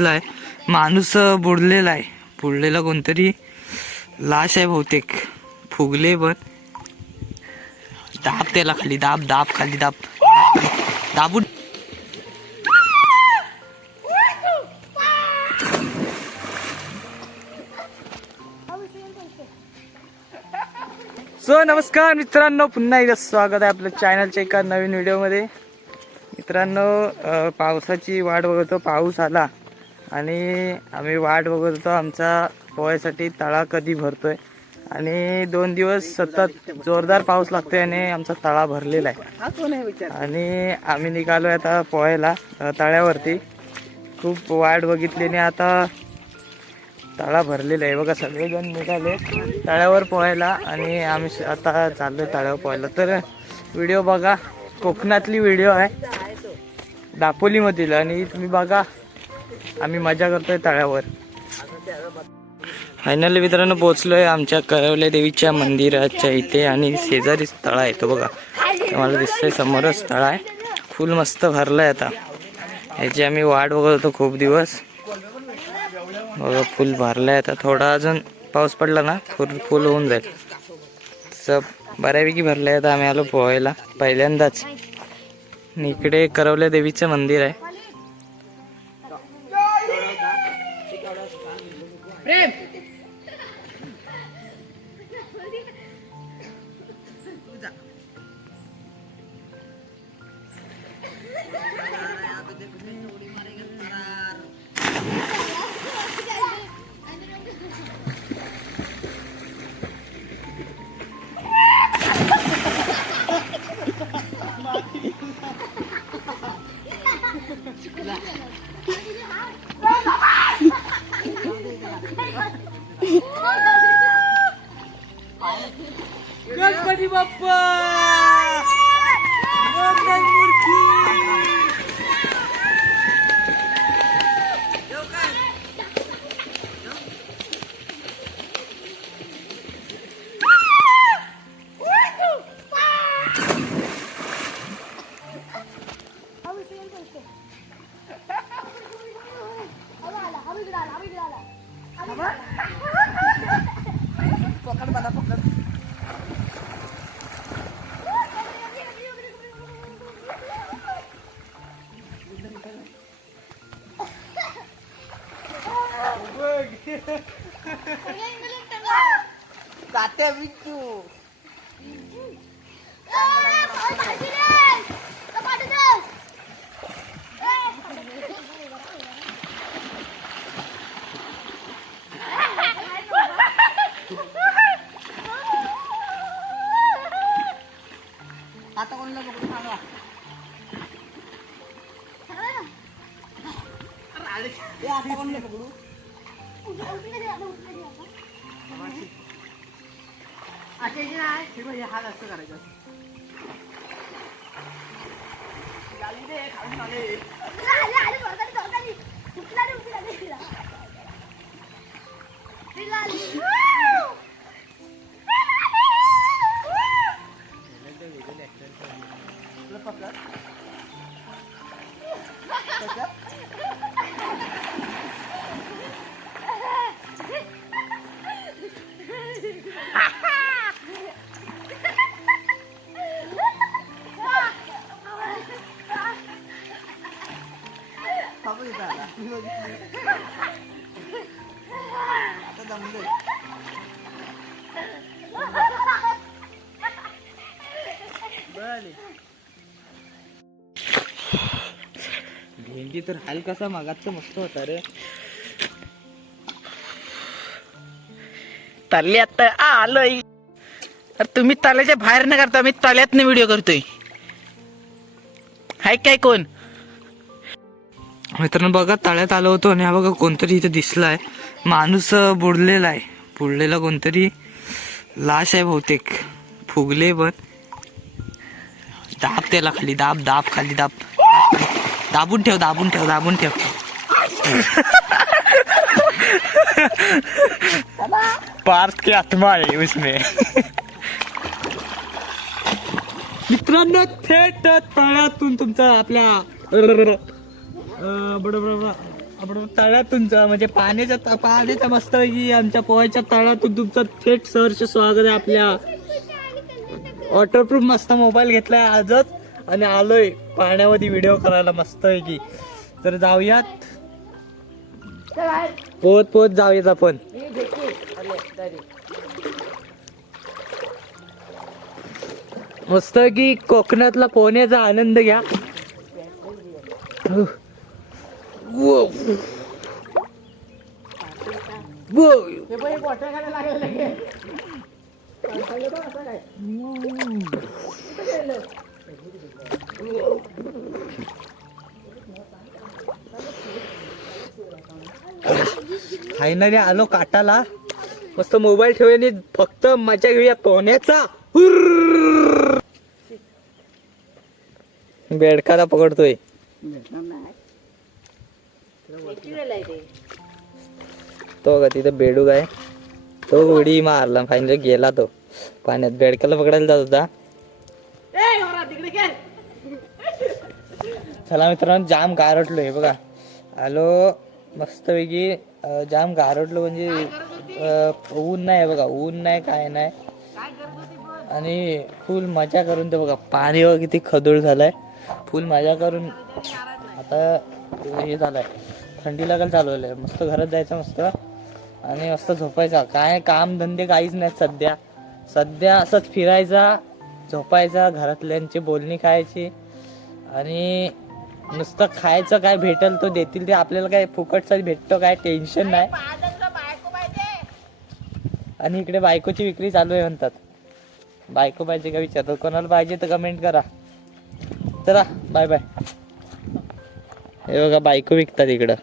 आहे माणूस बुडलेला आहे. बुडलेला कोणतरी लाश आहे बहुतेक. फुगले पण. दाब त्याला खाली दाब दाब खाली दाब. दाबून. सो नमस्कार मित्रांनो. पुन्हा एकदा स्वागत आहे आपल्या चॅनलच्या एका नवीन व्हिडिओमध्ये मित्रांनो पावसाची वाट बघतो पाऊस आला. आणि आम्ही वाट बघत होतो. आमचा पोहायसाठी तळा कधी भरतोय? आणि दोन दिवस सतत जोरदार पाऊस लागतोय आणि आमचा तळा भरलेला आहे. आणि आम्ही निघालोय आता पोहायला तळ्यावरती. खूप वाट बघितली आणि आता तळा भरलेला आहे. बघा सगळेजण निघाले तळ्यावर पोहायला आणि आम्ही आता चाललोय तळ्यावर पोहायला. तर व्हिडिओ बघा कोकणातली व्हिडिओ आहे. दापोलीमधील आणि तुम्ही बघा आम्ही मजा करतोय तळ्यावर. फायनली मित्रांनो पोहोचलोय आमच्या करवल्या देवीच्या मंदिराच्या इथे आणि शेजारीच तळा येतो बघा. मला दिसतंय समोरच तळा आहे. फुल मस्त भरलंय आता. याची आम्ही वाट बघत होतो खूप दिवस. बघा फुल भरलंय आता. थोडा अजून पाऊस पडला ना फुल फुल होऊन जाईल. सब बऱ्यापैकी भरलंय आता आम्ही आलो पोहायला. पहिल्यांदाच. इकडे करवल्या देवीचं मंदिर आहे. Miren, तात्या विचू आता कोणाला बघून सांगा ए, आता कोणाला 啊姐进来，是不是喊了四个来着？哪里的？哪里哪里？哪里哪里？哪里哪里？भेंडी तर हाल कसा मागाचा मस्त होता रे. तल्ले आता आलोय. तुम्ही तल्याच्या बाहेर न करता मी तल्यात व्हिडिओ करतोय. हाय काय कोण? मित्रांनो बघा तळ्यात आलो होतो आणि हा बघा कोणतरी इथे दिसलाय. माणूस अं, बुडलेला आहे. बुडलेला कोणतरी लाश आहे बहुतेक. फुगले पण. दाब त्याला खाली दाब दाब खाली दाब. दाबून ठेव दाबून ठेव दाबून ठेव. पार्थ की आत्मा आहे उसमें. मित्रांनो थेट तळ्यातून तुमचा आपल्या अं, बरोबर तळ्यातून जा, म्हणजे पाण्याच्या त- पाण्याच्या मस्त की आमच्या पोहायच्या तळ्यातून तुमचं थेट सहर्ष स्वागत आहे आपल्या वॉटरप्रूफ मस्त मोबाईल घेतलाय आजच. आणि आलोय पाण्यामध्ये व्हिडिओ करायला मस्त की तर जाऊयात. पोहत पोहत जाऊयात आपण. मस्त की कोकणातला पोहण्याचा आनंद घ्या. Wow. Wow. फायनली आलो काटाला मस्त मोबाईल ठेवून फक्त मजा घेऊया पोहण्याचा. बेडकाला पकडतोय तो का तिथं बेडूक आहे. तो उडी मारला फायनली गेला तो. पाण्यात बेडकाला पकडायला जात होता. चला मित्रांनो जाम गारटलो हे बघा. आलो मस्तपैकी जाम गारटलो म्हणजे ऊन नाही बघा ऊन नाही काय नाही. आणि फुल मजा करून ते बघा पाणी बघा किती खदूळ झालाय. फुल मजा करून आता हे झालंय. थंडी लागायला चालू आहे मस्त घरात जायचं मस्त. आणि मस्त झोपायचा. काय काम धंदे काहीच नाहीत सध्या. सध्या असंच फिरायचा झोपायचा घरातल्यांची बोलणी खायची. आणि नुसतं खायचं काय भेटेल तो देतील ते आपल्याला काय फुकटचं भेटतो काय टेन्शन नाही. आणि इकडे बायकोची विक्री चालू आहे म्हणतात. बायको पाहिजे का विचारतात? कोणाला पाहिजे तर कमेंट करा. चला बाय बाय हे बघा बायको विकतात इकडं.